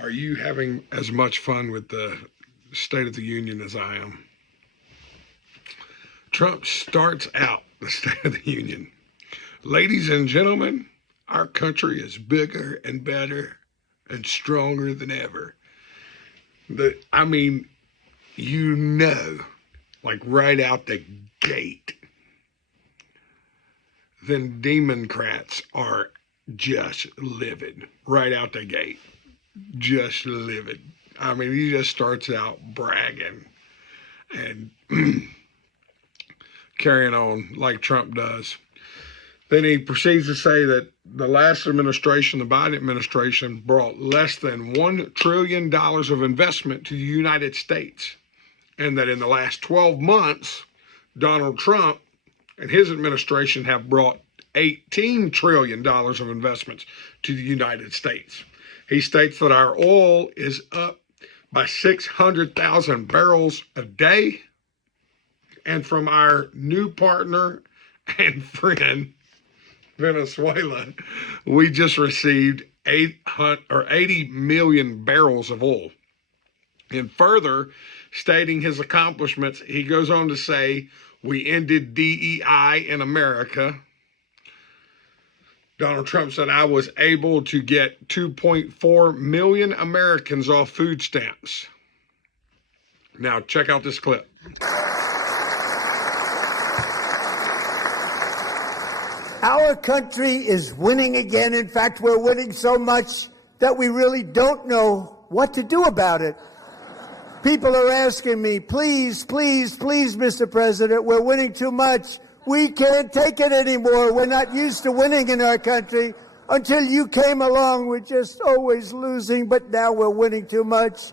Are you having as much fun with the State of the Union as I am? Trump starts out the State of the Union. Ladies and gentlemen, our country is bigger and better and stronger than ever. Like right out the gate, then Democrats are just livid right out the gate. Just livid. He just starts out bragging and carrying on like Trump does. Then he proceeds to say that the last administration, the Biden administration, brought less than $1 trillion of investment to the United States. And that in the last 12 months, Donald Trump and his administration have brought $18 trillion of investments to the United States. He states that our oil is up by 600,000 barrels a day. And from our new partner and friend, Venezuela, we just received 80 million barrels of oil. And further stating his accomplishments, he goes on to say, we ended DEI in America. Donald Trump said, I was able to get 2.4 million Americans off food stamps. Now, check out this clip. Our country is winning again. In fact, we're winning so much that we really don't know what to do about it. People are asking me, please, please, please, Mr. President, we're winning too much. We can't take it anymore. We're not used to winning in our country. Until you came along, we're just always losing, but now we're winning too much.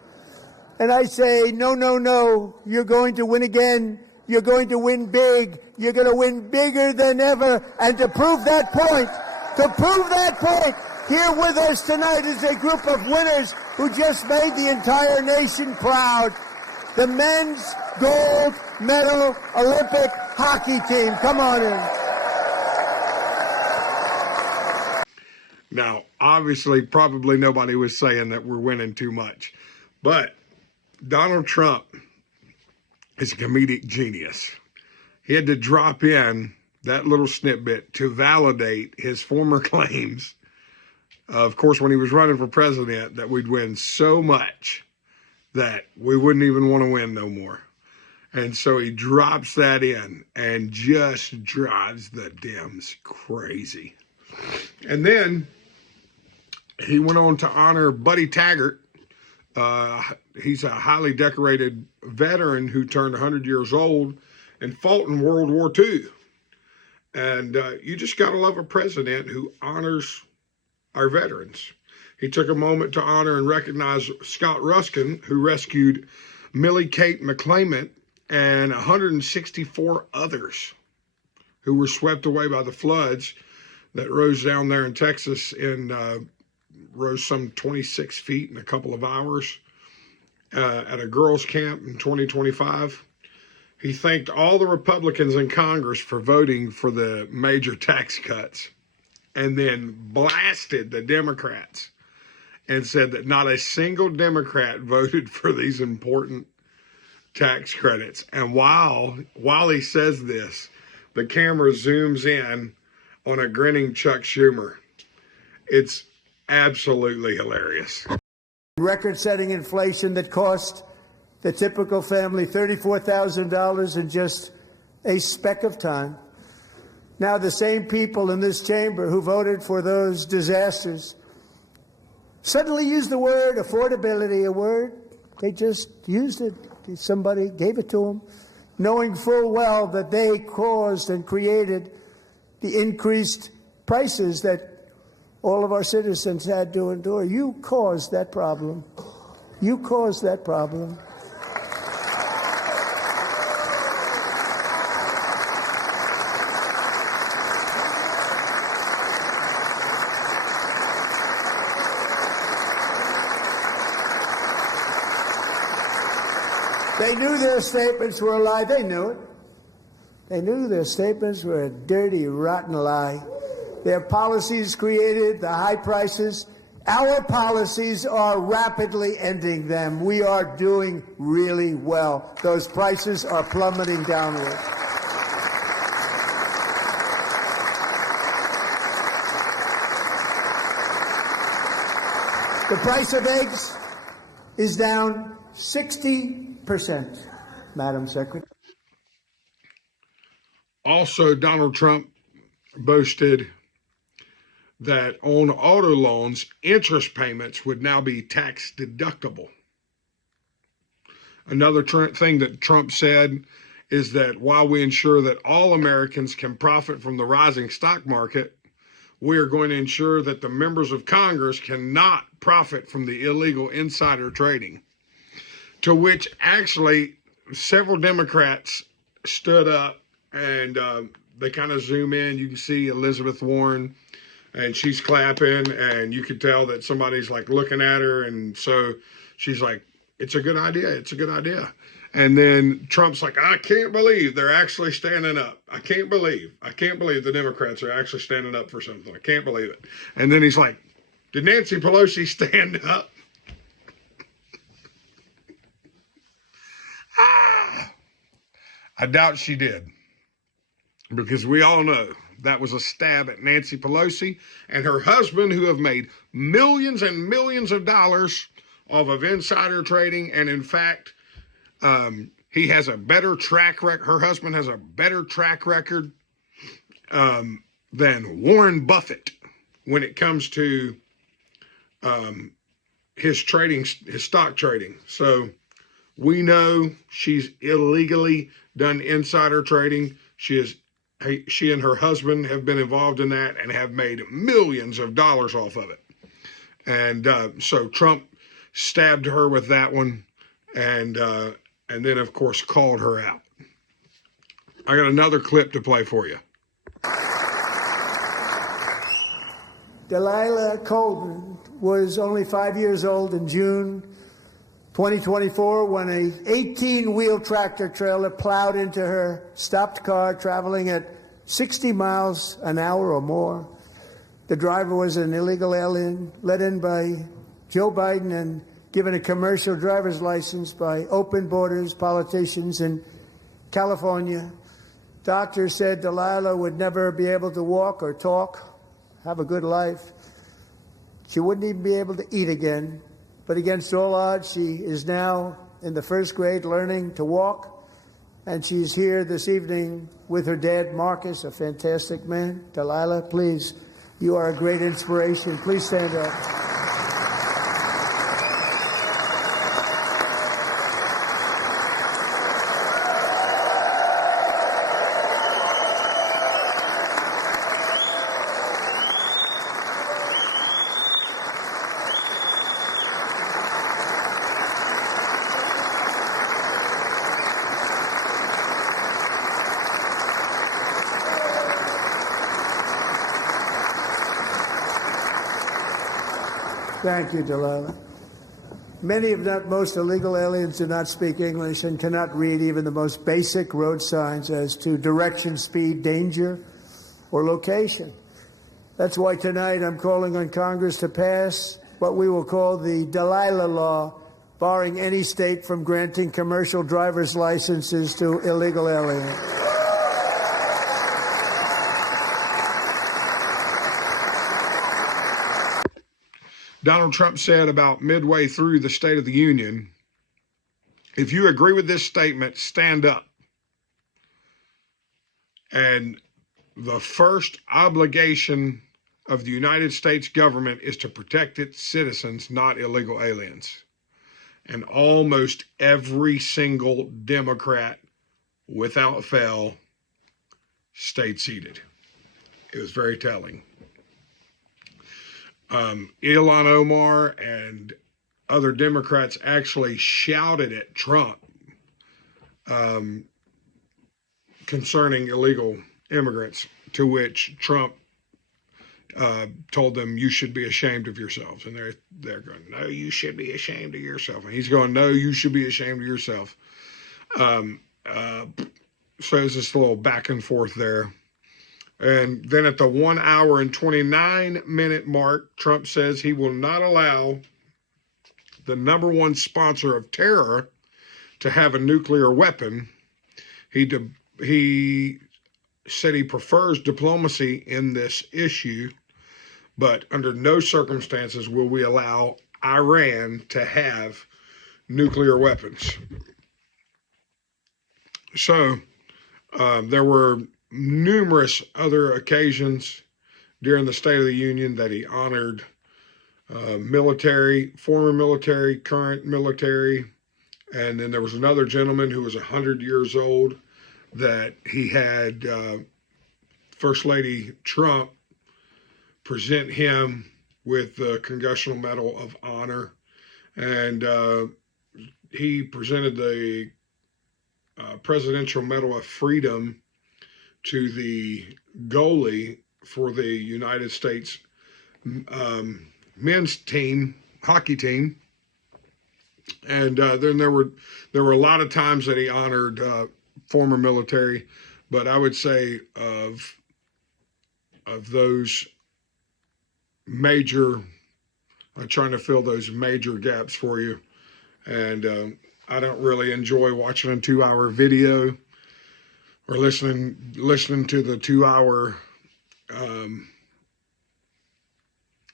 And I say, no, no, no, you're going to win again. You're going to win big. You're going to win bigger than ever. And to prove that point, here with us tonight is a group of winners who just made the entire nation proud. The men's gold medal Olympic hockey team. Come on in. Now, obviously, probably nobody was saying that we're winning too much. But Donald Trump is a comedic genius. He had to drop in that little snippet to validate his former claims, of course, when he was running for president, that we'd win so much that we wouldn't even want to win no more. And so he drops that in and just drives the Dems crazy. And then he went on to honor Buddy Taggart. He's a highly decorated veteran who turned 100 years old and fought in World War II. And you just got to love a president who honors our veterans. He took a moment to honor and recognize Scott Ruskin, who rescued Millie Kate McClamant and 164 others who were swept away by the floods that rose down there in Texas and rose some 26 feet in a couple of hours at a girls' camp in 2025. He thanked all the Republicans in Congress for voting for the major tax cuts and then blasted the Democrats and said that not a single Democrat voted for these important tax credits. And while he says this, the camera zooms in on a grinning Chuck Schumer. It's absolutely hilarious. Record-setting inflation that cost the typical family $34,000 in just a speck of time. Now the same people in this chamber who voted for those disasters suddenly used the word affordability, a word. They just used it. Somebody gave it to them, knowing full well that they caused and created the increased prices that all of our citizens had to endure. You caused that problem. You caused that problem. They knew their statements were a lie. They knew it. They knew their statements were a dirty, rotten lie. Their policies created the high prices Our policies are rapidly ending them. We are doing really well. Those prices are plummeting downward. The price of eggs is down 60%, Madam Secretary. Also, Donald Trump boasted that on auto loans, interest payments would now be tax deductible. Another thing that Trump said is that while we ensure that all Americans can profit from the rising stock market, we are going to ensure that the members of Congress cannot profit from the illegal insider trading. To which actually several Democrats stood up and they kind of zoom in. You can see Elizabeth Warren and she's clapping, and you could tell that somebody's like looking at her. And so she's like, it's a good idea. It's a good idea. And then Trump's like, I can't believe they're actually standing up. I can't believe the Democrats are actually standing up for something. I can't believe it. And then he's like, did Nancy Pelosi stand up? I doubt she did, because we all know that was a stab at Nancy Pelosi and her husband, who have made millions and millions of dollars off of insider trading. And in fact, he has a better track record. Her husband has a better track record than Warren Buffett when it comes to his stock trading. So we know she's illegally done insider trading. She and her husband have been involved in that and have made millions of dollars off of it. And so Trump stabbed her with that one, and then of course called her out. I got another clip to play for you. Delilah Coleman was only 5 years old in June 2024 when a 18-wheel tractor trailer plowed into her stopped car traveling at 60 miles an hour or more. The driver was an illegal alien let in by Joe Biden and given a commercial driver's license by open borders politicians in California. Doctors said Delilah would never be able to walk or talk, have a good life. She wouldn't even be able to eat again. But against all odds, she is now in the first grade learning to walk. And she's here this evening with her dad, Marcus, a fantastic man. Delilah, please, you are a great inspiration. Please stand up. Thank you, Delilah. Many, if not most, illegal aliens do not speak English and cannot read even the most basic road signs as to direction, speed, danger, or location. That's why tonight I'm calling on Congress to pass what we will call the Delilah Law, barring any state from granting commercial driver's licenses to illegal aliens. Donald Trump said about midway through the State of the Union, if you agree with this statement, stand up. And the first obligation of the United States government is to protect its citizens, not illegal aliens. And almost every single Democrat, without fail, stayed seated. It was very telling. Ilhan Omar and other Democrats actually shouted at Trump concerning illegal immigrants, to which Trump told them, you should be ashamed of yourselves. And they're going, no, you should be ashamed of yourself. And he's going, no, you should be ashamed of yourself. So it's just a little back and forth there. And then at the 1 hour and 29-minute mark, Trump says he will not allow the number one sponsor of terror to have a nuclear weapon. He said he prefers diplomacy in this issue, but under no circumstances will we allow Iran to have nuclear weapons. So there were numerous other occasions during the State of the Union that he honored military, former military, current military. And then there was another gentleman who was 100 years old that he had First Lady Trump present him with the Congressional Medal of Honor. And he presented the Presidential Medal of Freedom to the goalie for the United States men's team, hockey team. And then there were a lot of times that he honored former military, but I would say of those major, I'm trying to fill those major gaps for you. And I don't really enjoy watching a 2-hour video or listening to the 2-hour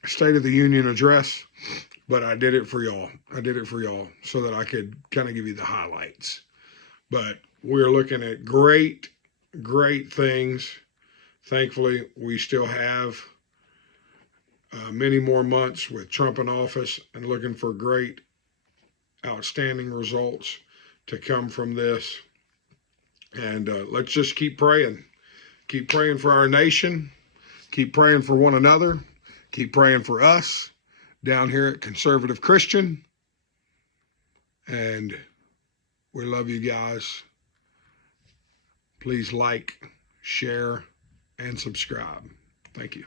State of the Union address, but I did it for y'all. I did it for y'all so that I could kind of give you the highlights. But we're looking at great things. Thankfully, we still have many more months with Trump in office, and looking for great, outstanding results to come from this. And let's just keep praying. Keep praying for our nation. Keep praying for one another. Keep praying for us down here at Conservative Christian. And we love you guys. Please like, share, and subscribe. Thank you.